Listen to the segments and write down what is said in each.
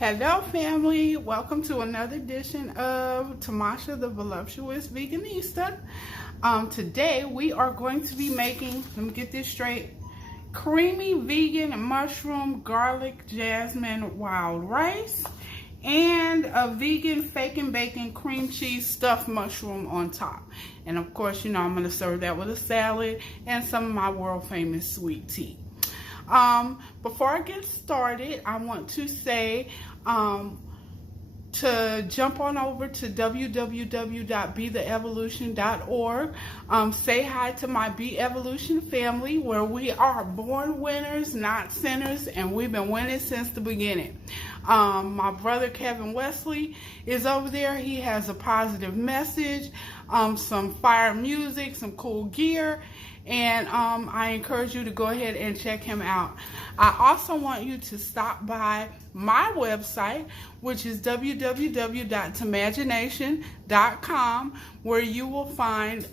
Hello family, welcome to another edition of Tamasha the Voluptuous Veganista. Today we are going to be making, let me get this straight, creamy vegan mushroom garlic jasmine wild rice and a vegan Fakin bacon cream cheese stuffed mushroom on top. And of course, you know, I'm going to serve that with a salad and some of my world famous sweet tea. Before I get started, I want to say to jump on over to www.betheevolution.org. Say hi to my Be Evolution family, where we are born winners, not sinners, and we've been winning since the beginning. My brother Kevin Wesley is over there. He has a positive message, some fire music, some cool gear, and I encourage you to go ahead and check him out. I also want you to stop by my website, which is www.tmagination.com, where you will find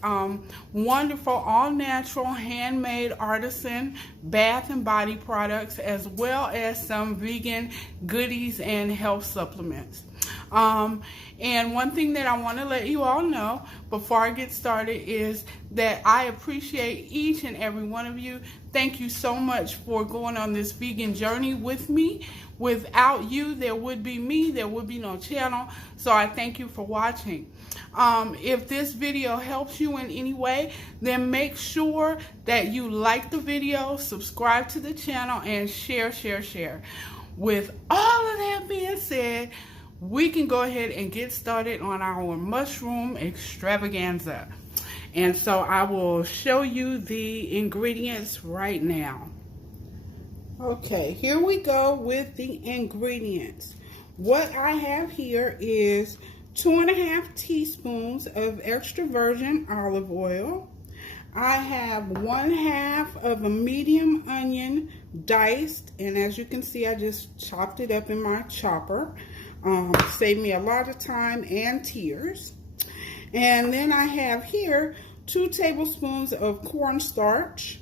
wonderful all-natural handmade artisan bath and body products, as well as some vegan goodies and health supplements. And one thing that I want to let you all know before I get started is that I appreciate each and every one of you. Thank you so much for going on this vegan journey with me. Without you, there would be me, there would be no channel. So I thank you for watching. If this video helps you in any way, then make sure that you like the video, subscribe to the channel, and share. With all of that being said, we can go ahead and get started on our mushroom extravaganza. And so I will show you the ingredients right now. Okay, here we go with the ingredients. What I have here is 2.5 teaspoons of extra virgin olive oil. I have 1/2 of a medium onion diced, and as you can see, I just chopped it up in my chopper. Saved me a lot of time and tears. And then I have here 2 tablespoons of cornstarch.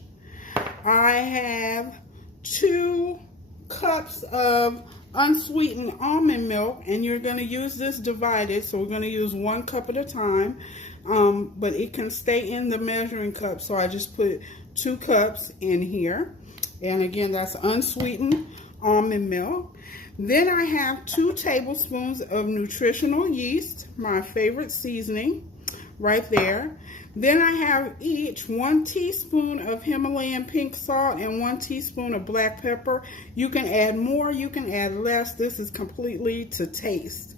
I have 2 cups of unsweetened almond milk, and you're going to use this divided, so we're going to use 1 cup at a time, but it can stay in the measuring cup, so I just put 2 cups in here. And again, that's unsweetened almond milk. Then I have 2 tablespoons of nutritional yeast, my favorite seasoning, right there. Then I have each 1 teaspoon of Himalayan pink salt and 1 teaspoon of black pepper. You can add more, you can add less. This is completely to taste.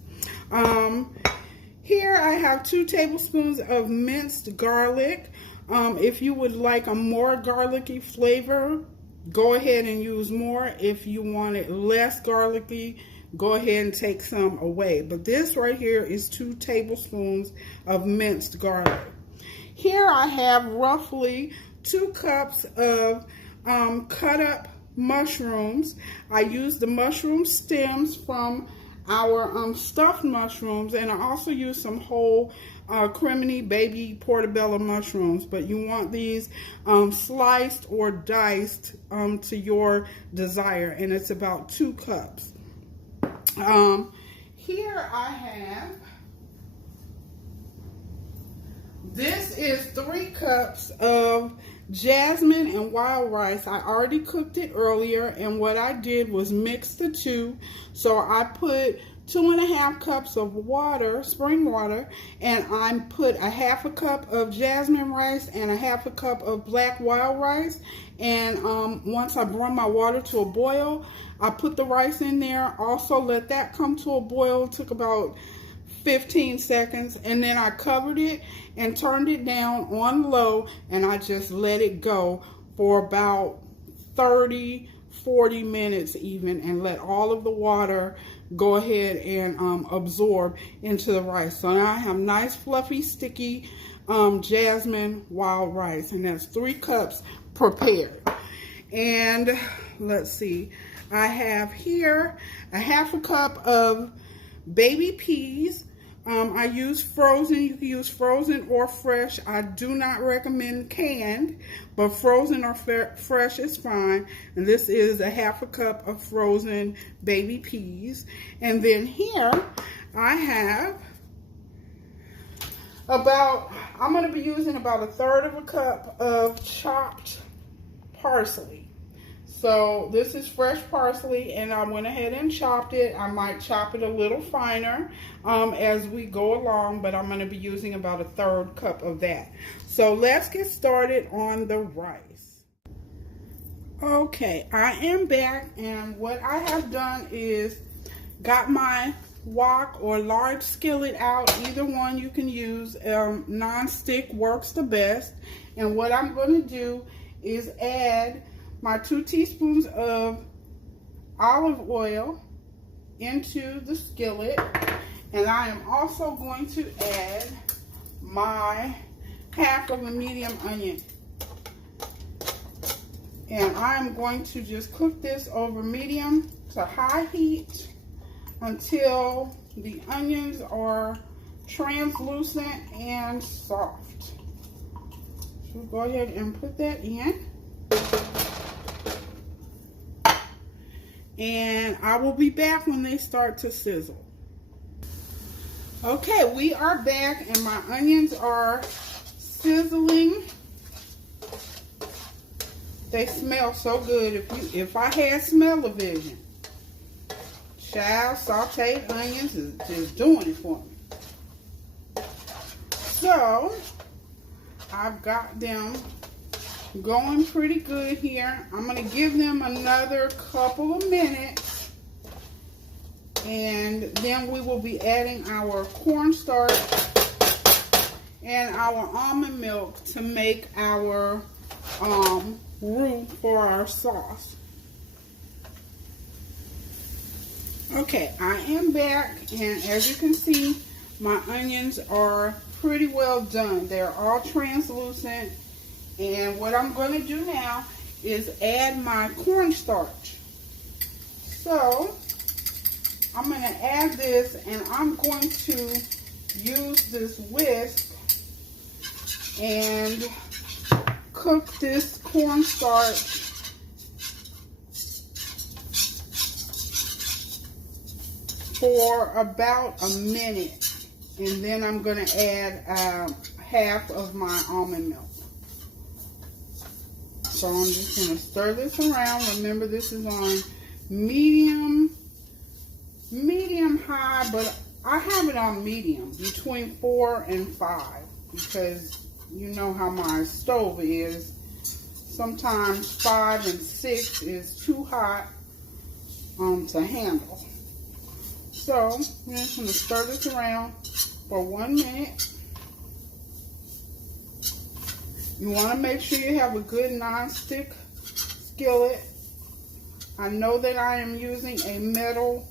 Here I have 2 tablespoons of minced garlic. If you would like a more garlicky flavor, go ahead and use more. If you want it less garlicky, go ahead and take some away. But this right here is 2 tablespoons of minced garlic. Here I have roughly 2 cups of cut up mushrooms. I use the mushroom stems from our stuffed mushrooms, and I also use some whole criminy baby portobello mushrooms, but you want these sliced or diced to your desire, and it's about 2 cups. Here I have, this is 3 cups of jasmine and wild rice. I already cooked it earlier, and what I did was mix the 2. So I put 2.5 cups of water, spring water, and I put 1/2 cup of jasmine rice and 1/2 cup of black wild rice. And once I brought my water to a boil, I put the rice in there, also let that come to a boil. It took about 15 seconds, and then I covered it and turned it down on low, and I just let it go for about 30-40 minutes even, and let all of the water go ahead and absorb into the rice. So now I have nice fluffy sticky jasmine wild rice, and that's 3 cups prepared. And let's see, I have here 1/2 cup of baby peas. I use frozen. You can use frozen or fresh. I do not recommend canned, but frozen or fresh is fine. And this is a 1/2 cup of frozen baby peas. And then here I have I'm going to be using about 1/3 cup of chopped parsley. So this is fresh parsley, and I went ahead and chopped it. I might chop it a little finer as we go along, but I'm going to be using about 1/3 cup of that. So let's get started on the rice. Okay, I am back, and what I have done is got my wok or large skillet out. Either one you can use. Non-stick works the best. And what I'm going to do is add my 2 teaspoons of olive oil into the skillet, and I am also going to add my 1/2 of a medium onion, and I am going to just cook this over medium to high heat until the onions are translucent and soft. So we'll go ahead and put that in. And I will be back when they start to sizzle. Okay, we are back, and my onions are sizzling. They smell so good. If I had smell-o-vision, child, sauteed onions is just doing it for me. So I've got them going pretty good here. I'm going to give them another couple of minutes, and then we will be adding our cornstarch and our almond milk to make our roux for our sauce. Okay, I am back, and as you can see, my onions are pretty well done. They're all translucent. And what I'm going to do now is add my cornstarch. So I'm going to add this, and I'm going to use this whisk and cook this cornstarch for about a minute, and then I'm going to add 1/2 of my almond milk. So I'm just going to stir this around. Remember, this is on medium high, but I have it on medium, between 4 and 5, because you know how my stove is. Sometimes 5 and 6 is too hot to handle. So I'm just going to stir this around for 1 minute. You want to make sure you have a good non-stick skillet. I know that I am using a metal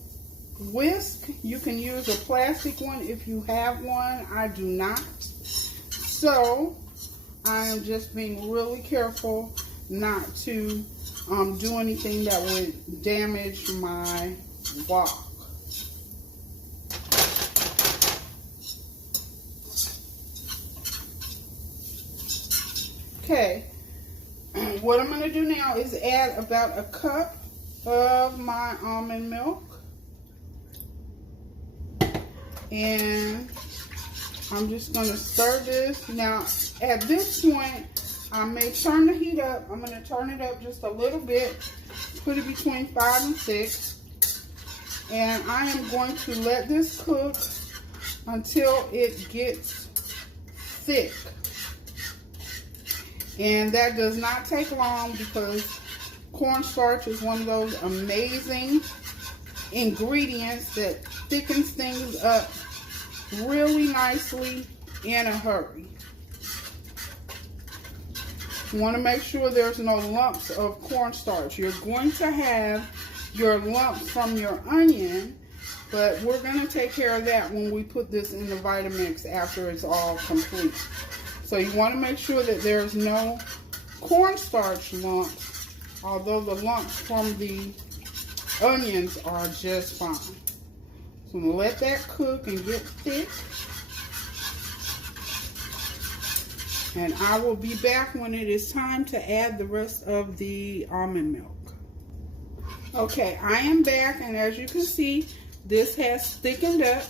whisk. You can use a plastic one if you have one. I do not. So I am just being really careful not to do anything that would damage my wok. Okay, what I'm going to do now is add about 1 cup of my almond milk. And I'm just going to stir this. Now, at this point, I may turn the heat up. I'm going to turn it up just a little bit, put it between 5 and 6. And I am going to let this cook until it gets thick. And that does not take long, because cornstarch is one of those amazing ingredients that thickens things up really nicely in a hurry. You want to make sure there's no lumps of cornstarch. You're going to have your lumps from your onion, but we're going to take care of that when we put this in the Vitamix after it's all complete. So you want to make sure that there's no cornstarch lumps, although the lumps from the onions are just fine. So I'm going to let that cook and get thick. And I will be back when it is time to add the rest of the almond milk. Okay, I am back, and as you can see, this has thickened up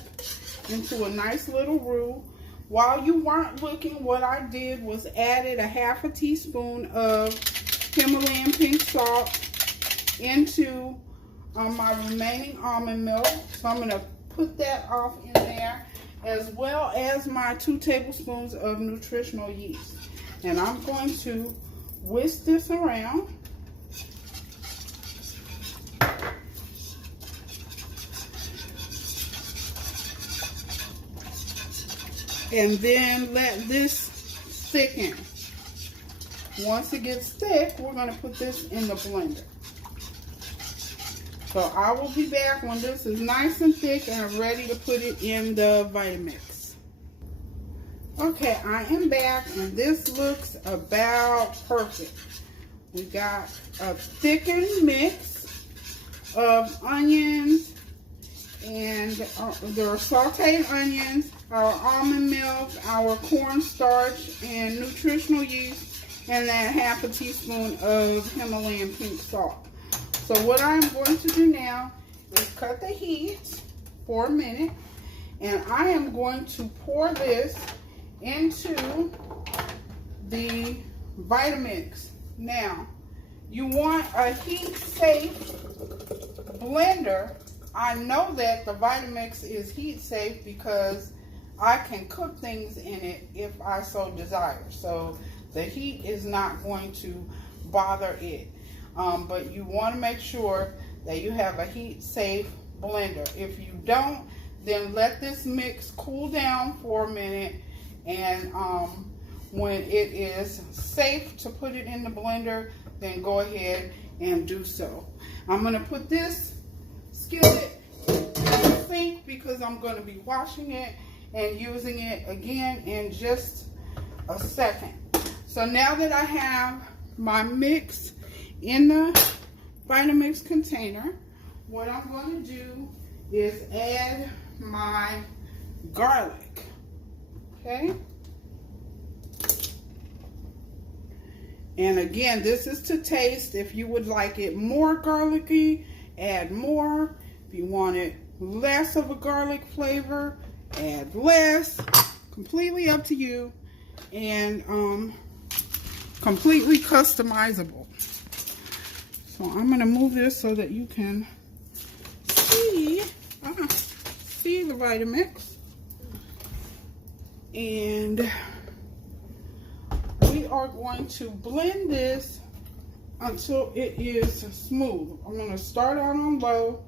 into a nice little roux. While you weren't looking, what I did was added a ½ teaspoon of Himalayan pink salt into my remaining almond milk. So I'm going to put that off in there, as well as my 2 tablespoons of nutritional yeast. And I'm going to whisk this around. And then let this thicken. Once it gets thick, we're going to put this in the blender. So I will be back when this is nice and thick and I'm ready to put it in the Vitamix. Okay, I am back, and this looks about perfect. We got a thickened mix of onions, and there are sauteed onions, our almond milk, our cornstarch, and nutritional yeast, and then ½ teaspoon of Himalayan pink salt. So what I'm going to do now is cut the heat for a minute, and I am going to pour this into the Vitamix. Now, you want a heat-safe blender. I know that the Vitamix is heat-safe because I can cook things in it if I so desire. So the heat is not going to bother it. But you want to make sure that you have a heat-safe blender. If you don't, then let this mix cool down for a minute, and when it is safe to put it in the blender, then go ahead and do so. I'm going to put this skillet in the sink because I'm going to be washing it and using it again in just a second. So now that I have my mix in the Vitamix container, what I'm going to do is add my garlic. Okay? And again, this is to taste. If you would like it more garlicky, add more. If you want it less of a garlic flavor, add less. Completely up to you, and completely customizable. So I'm going to move this so that you can see the Vitamix. And we are going to blend this until it is smooth. I'm going to start out on low,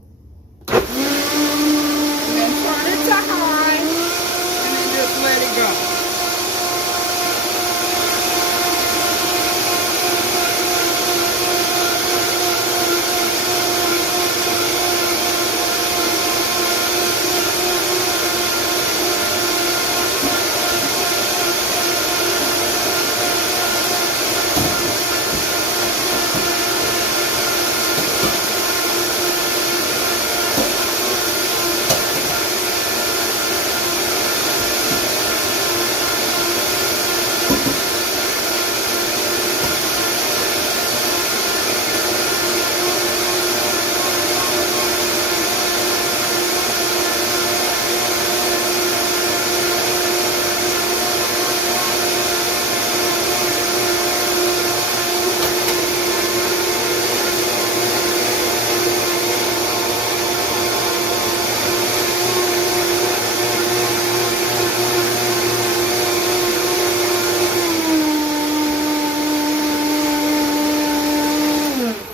and then turn it to high, and then just let it go.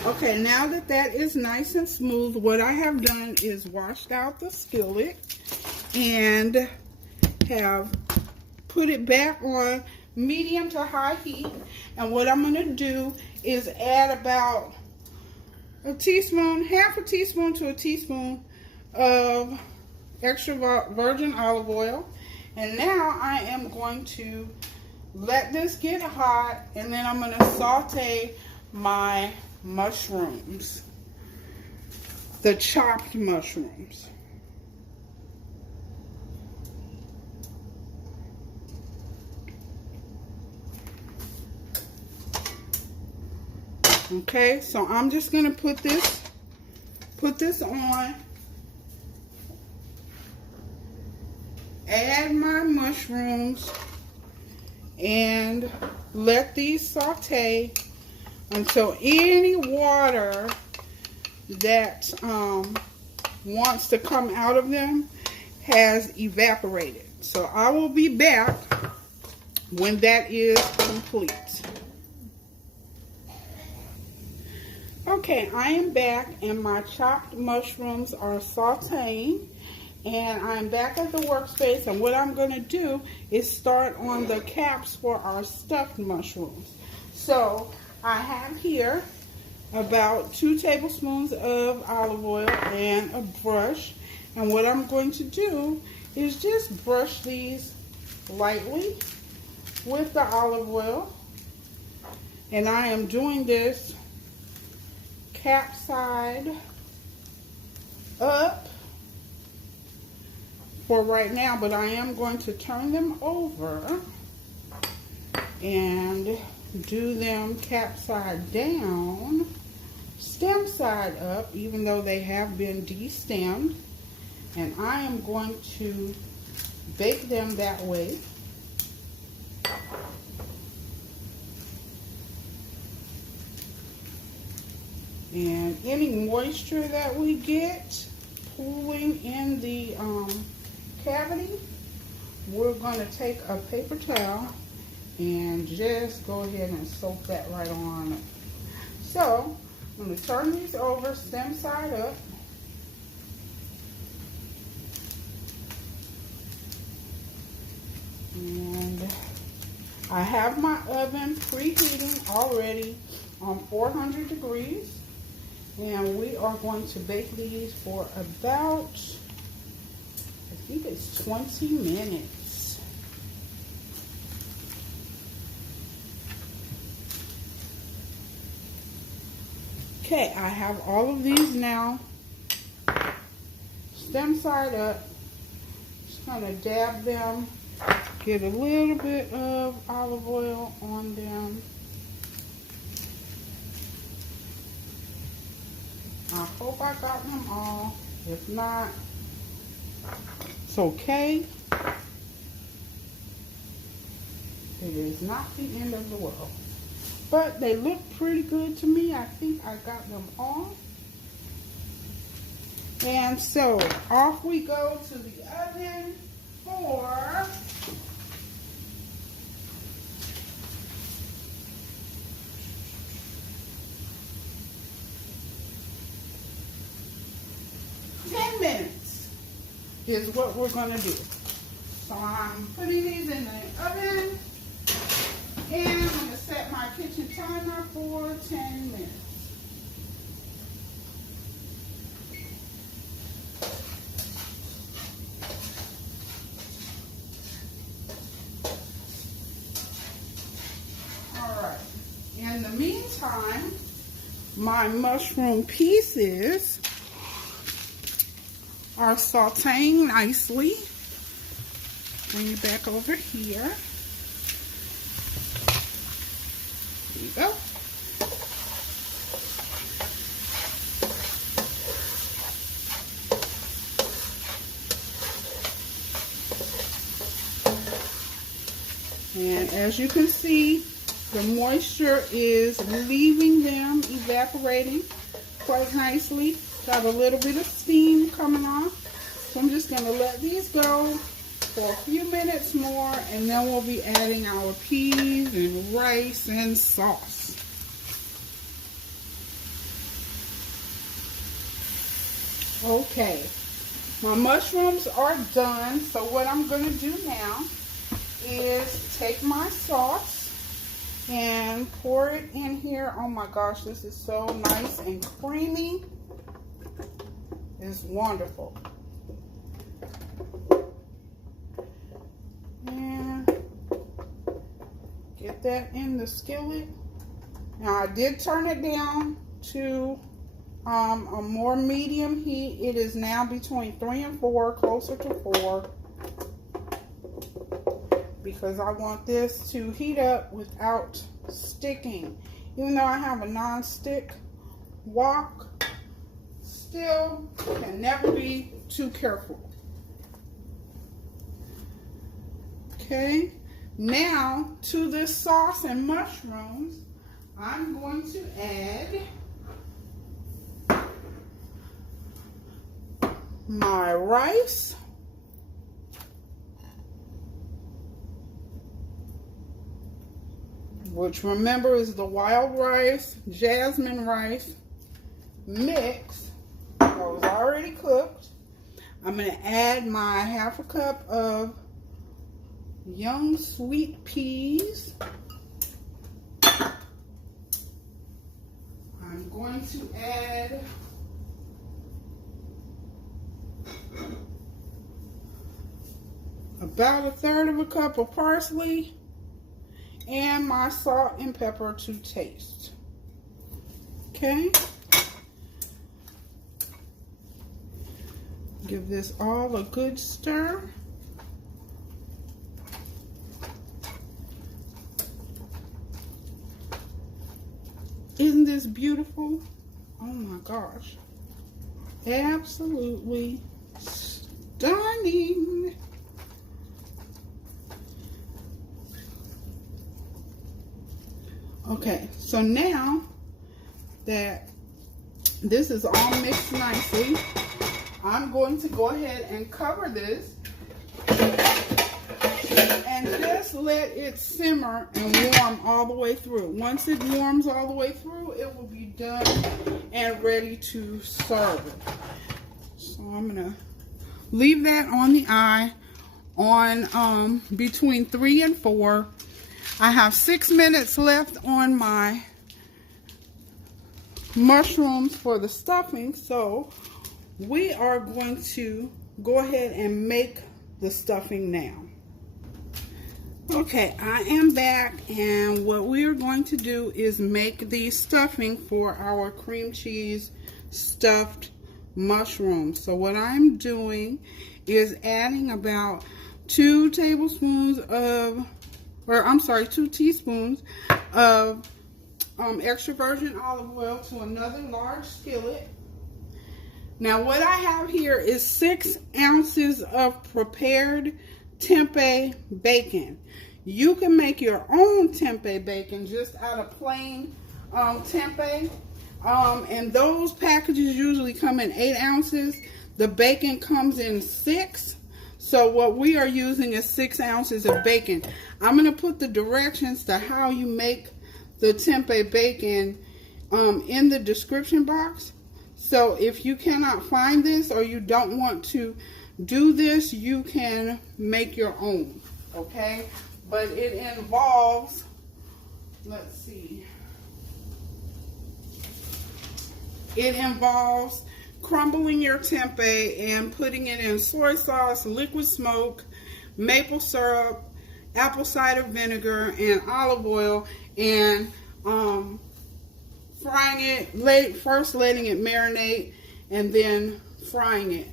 Okay, now that that is nice and smooth, what I have done is washed out the skillet and have put it back on medium to high heat. And what I'm going to do is add about a teaspoon, half a teaspoon to a teaspoon of extra virgin olive oil. And now I am going to let this get hot, and then I'm going to saute my mushrooms, the chopped mushrooms. Okay, so I'm just gonna put this on, add my mushrooms, and let these saute until any water that wants to come out of them has evaporated. So I will be back when that is complete. Okay, I am back and my chopped mushrooms are sauteing, and I'm back at the workspace, and what I'm going to do is start on the caps for our stuffed mushrooms. So I have here about 2 tablespoons of olive oil and a brush, and what I'm going to do is just brush these lightly with the olive oil, and I am doing this cap side up for right now, but I am going to turn them over and do them cap side down, stem side up, even though they have been de-stemmed, and I am going to bake them that way. And any moisture that we get pooling in the cavity, we're going to take a paper towel and just go ahead and soak that right on. So I'm going to turn these over stem side up. And I have my oven preheating already on 400 degrees. And we are going to bake these for about, I think it's 20 minutes. Okay, I have all of these now stem side up. Just kind of dab them, get a little bit of olive oil on them. I hope I got them all. If not, it's okay. It is not the end of the world. But they look pretty good to me. I think I got them all. And so off we go to the oven for 10 minutes is what we're going to do. So I'm putting these in the oven, and I'm going to set my kitchen timer for 10 minutes. Alright, in the meantime, my mushroom pieces are sauteing nicely. Bring it back over here. There you go. And as you can see, the moisture is leaving them, evaporating quite nicely. Got a little bit of steam coming off. So I'm just going to let these go for a few minutes more, and then we'll be adding our peas and rice and sauce. Okay, my mushrooms are done. So what I'm going to do now is take my sauce and pour it in here. Oh my gosh, this is so nice and creamy. It's wonderful. And get that in the skillet. Now I did turn it down to a more medium heat. It is now between 3 and 4, closer to 4, because I want this to heat up without sticking. Even though I have a non-stick wok, still can never be too careful. Okay, now to this sauce and mushrooms, I'm going to add my rice, which remember is the wild rice, jasmine rice mix that was already cooked. I'm going to add my half a cup of young sweet peas. I'm going to add about 1/3 cup of parsley and my salt and pepper to taste. Okay. Give this all a good stir. Isn't this beautiful? Oh my gosh. Absolutely stunning. Okay, so now that this is all mixed nicely, I'm going to go ahead and cover this and just let it simmer and warm all the way through. Once it warms all the way through, it will be done and ready to serve. So I'm going to leave that on the eye on between 3 and 4. I have 6 minutes left on my mushrooms for the stuffing, so we are going to go ahead and make the stuffing now. Okay, I am back, and what we are going to do is make the stuffing for our cream cheese stuffed mushrooms. So what I'm doing is adding about 2 teaspoons of extra virgin olive oil to another large skillet. Now what I have here is 6 ounces of prepared tempeh bacon. You can make your own tempeh bacon just out of plain tempeh. And those packages usually come in 8 ounces. The bacon comes in 6. So what we are using is 6 ounces of bacon. I'm going to put the directions to how you make the tempeh bacon in the description box. So if you cannot find this or you don't want to do this, you can make your own, okay? But it involves, let's see, it involves crumbling your tempeh and putting it in soy sauce, liquid smoke, maple syrup, apple cider vinegar, and olive oil, and frying it, first letting it marinate and then frying it.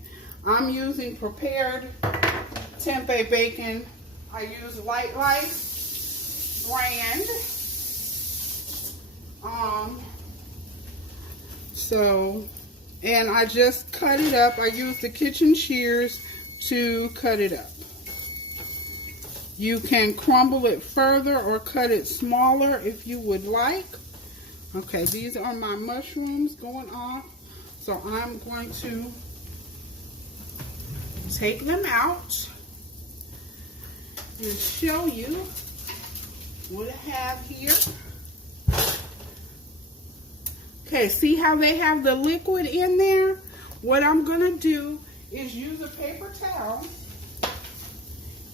I'm using prepared tempeh bacon. I use Light Life brand. And I just cut it up. I use the kitchen shears to cut it up. You can crumble it further or cut it smaller if you would like. Okay, these are my mushrooms going off. So I'm going to take them out and show you what I have here. Okay, see how they have the liquid in there? What I'm going to do is use a paper towel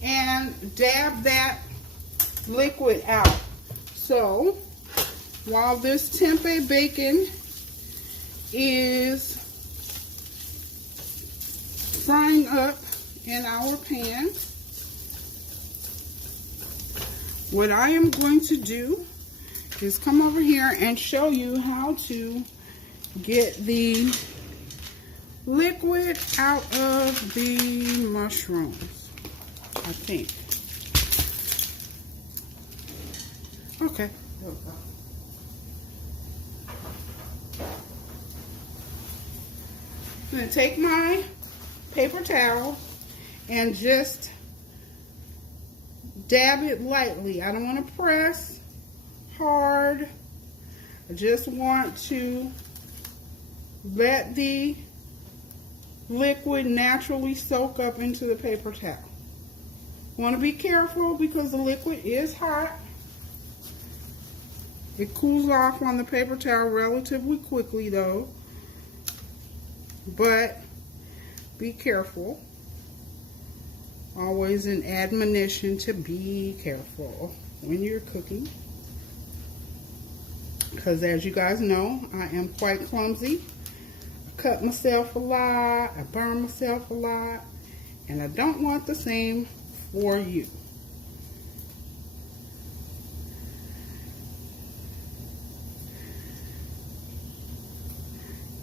and dab that liquid out. So, while this tempeh bacon is frying up in our pan, what I am going to do is come over here and show you how to get the liquid out of the mushrooms, I think. Okay, there we go. I'm going to take my paper towel and just dab it lightly. I don't want to press hard. I just want to let the liquid naturally soak up into the paper towel. Want to be careful because the liquid is hot. It cools off on the paper towel relatively quickly though, but be careful. Always an admonition to be careful when you're cooking, because as you guys know, I am quite clumsy. I cut myself a lot, I burn myself a lot, and I don't want the same for you.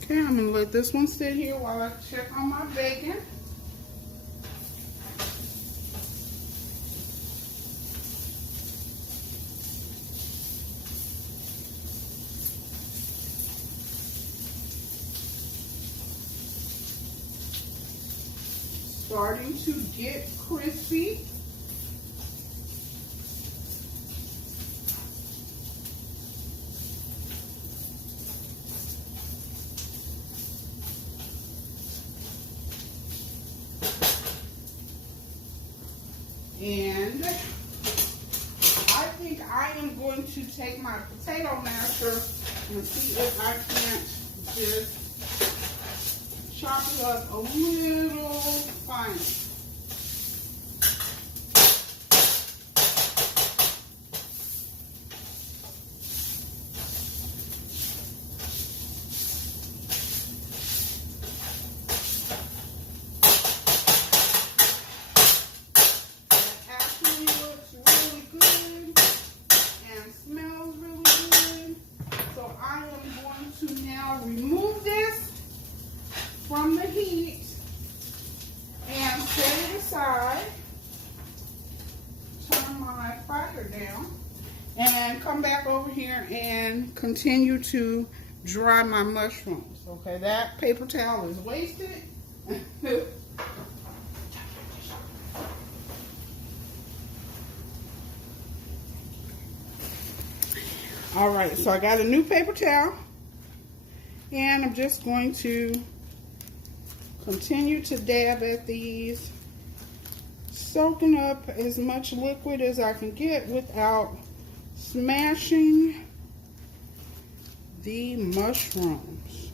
Okay, I'm going to let this one sit here while I check on my bacon. Starting to get crispy. And I think I am going to take my potato masher and see if I can't just chop it up a little finer. Remove this from the heat and set it aside. Turn my fire down and come back over here and continue to dry my mushrooms. Okay, that paper towel is wasted. All right, so I got a new paper towel. And I'm just going to continue to dab at these, soaking up as much liquid as I can get without smashing the mushrooms.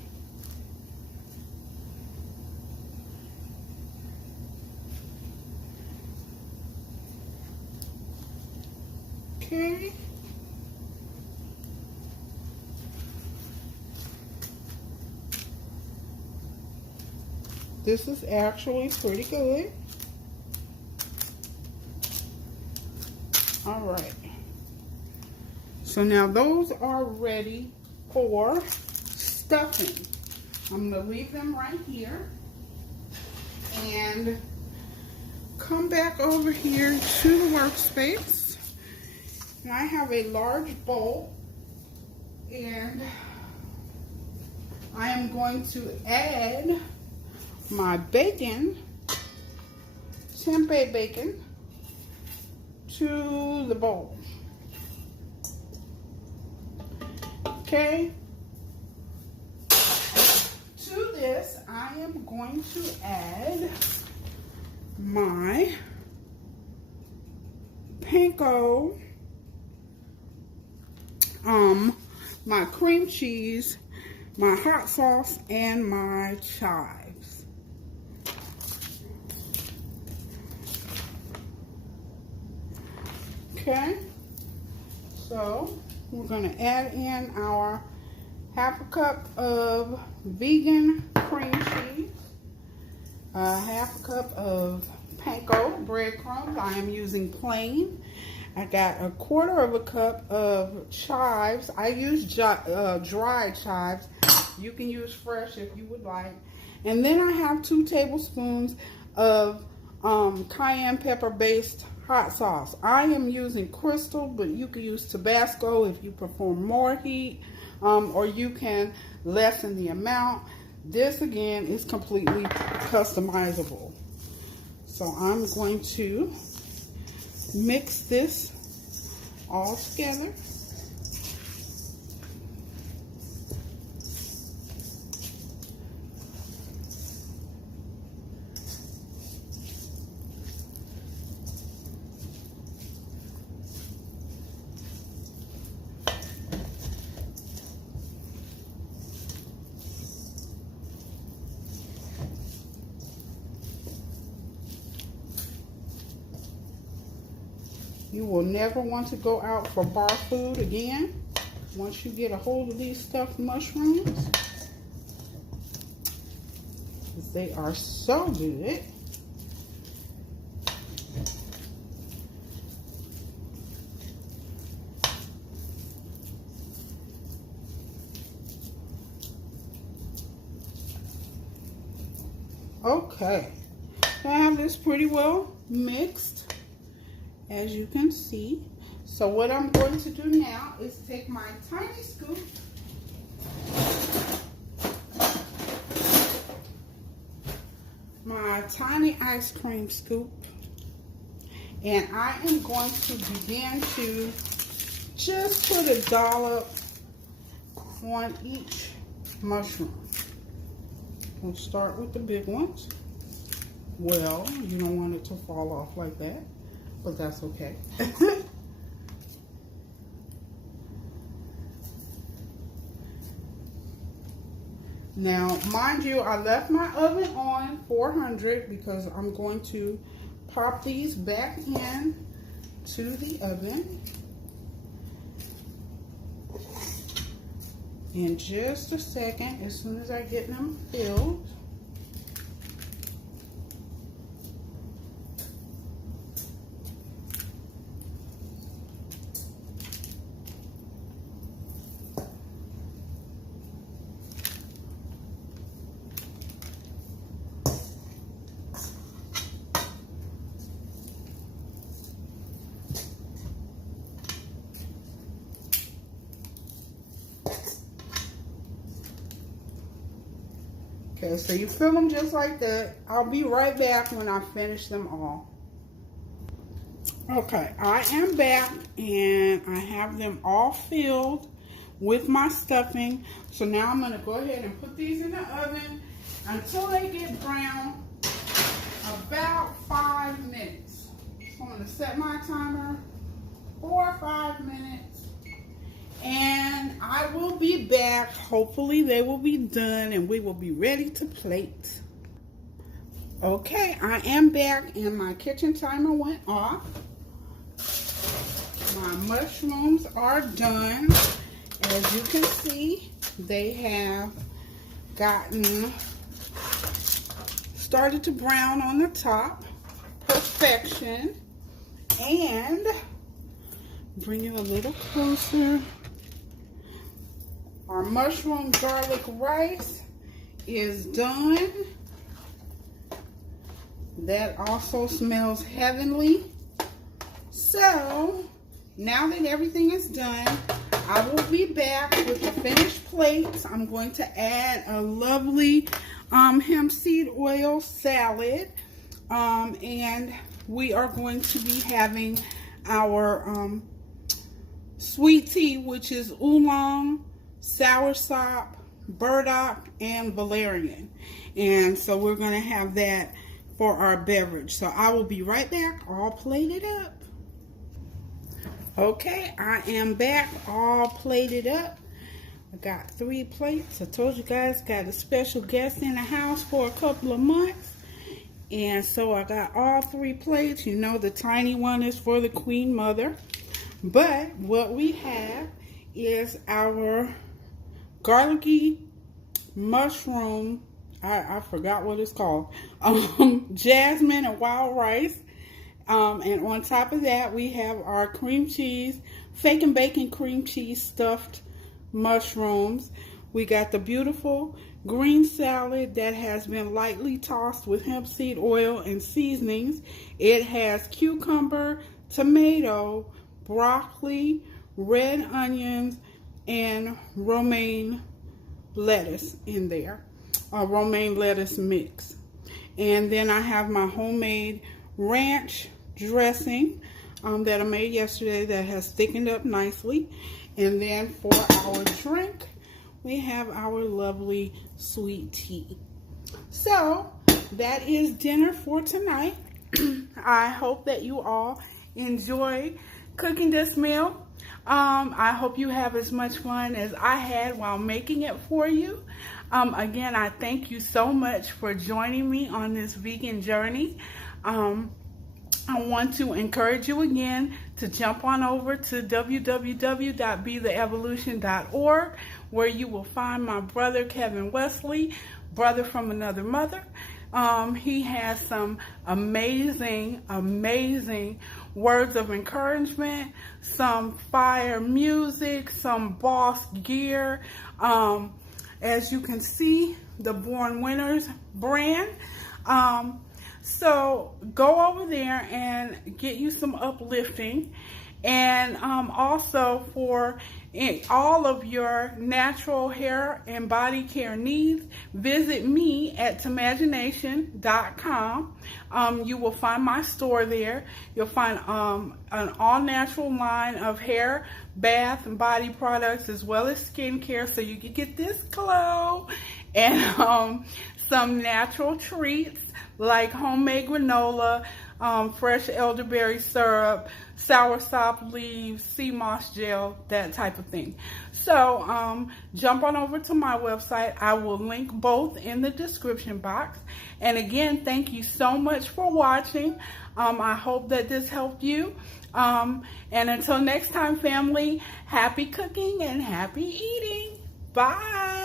Okay. This is actually pretty good. All right. So now those are ready for stuffing. I'm going to leave them right here and come back over here to the workspace. And I have a large bowl and I am going to add my bacon, tempeh bacon, to the bowl. Okay. To this, I am going to add my panko, my cream cheese, my hot sauce, and my chives. Okay, so we're going to add in our half a cup of vegan cream cheese, half a cup of panko breadcrumbs. I am using plain. I got a quarter of a cup of chives. I use dry chives. You can use fresh if you would like. And then I have 2 tablespoons of cayenne pepper based hot sauce. I am using Crystal, but you can use Tabasco if you prefer more heat, or you can lessen the amount. This again is completely customizable. So I'm going to mix this all together. You will never want to go out for bar food again once you get a hold of these stuffed mushrooms, because they are so good. Okay, so I have this pretty well mixed, as you can see. So what I'm going to do now is take my tiny scoop, my tiny ice cream scoop, and I am going to begin to just put a dollop on each mushroom. We'll start with the big ones. Well, you don't want it to fall off like that, but that's okay. Now, mind you, I left my oven on 400 because I'm going to pop these back in to the oven in just a second, as soon as I get them filled. Okay, so you fill them just like that. I'll be right back when I finish them all. Okay, I am back and I have them all filled with my stuffing. So now I'm going to go ahead and put these in the oven until they get brown, about 5 minutes. So I'm going to set my timer for 5 minutes. And I will be back. Hopefully they will be done and we will be ready to plate. Okay, I am back and my kitchen timer went off. My mushrooms are done. As you can see, they have gotten started to brown on the top. Perfection. And bring you a little closer. Our mushroom garlic rice is done. That also smells heavenly. So, now that everything is done, I will be back with the finished plates. I'm going to add a lovely hemp seed oil salad. And we are going to be having our sweet tea, which is oolong, soursop, burdock, and valerian. And so we're going to have that for our beverage. So I will be right back, all plated up. Okay, I am back, all plated up. I got 3 plates. I told you guys, got a special guest in the house for a couple of months. And so I got all 3 plates. You know, the tiny one is for the Queen Mother. But what we have is our garlicky mushroom, I forgot what it's called, jasmine and wild rice. And on top of that, we have our cream cheese, Fakin bacon cream cheese stuffed mushrooms. We got the beautiful green salad that has been lightly tossed with hemp seed oil and seasonings. It has cucumber, tomato, broccoli, red onions, and romaine lettuce in there. romaine lettuce mix. And then I have my homemade ranch dressing that I made yesterday that has thickened up nicely. And then for our drink, we have our lovely sweet tea. So that is dinner for tonight. I hope that you all enjoy cooking this meal. I hope you have as much fun as I had while making it for you. Again, I thank you so much for joining me on this vegan journey. I want to encourage you again to jump on over to www.betheevolution.org, where you will find my brother Kevin Wesley, brother from another mother. He has some amazing words of encouragement, some fire music, some boss gear. As you can see, the Born Winners brand. So go over there and get you some uplifting. And also for all of your natural hair and body care needs, visit me at tmagination.com. You will find my store there. You'll find an all-natural line of hair, bath, and body products, as well as skincare, so you can get this glow. And some natural treats like homemade granola, fresh elderberry syrup, Soursop leaves, SeaMoss Gel, that type of thing. So jump on over to my website. I will link both in the description box. And again, thank you so much for watching. I hope that this helped you. And until next time, family, happy cooking and happy eating. Bye.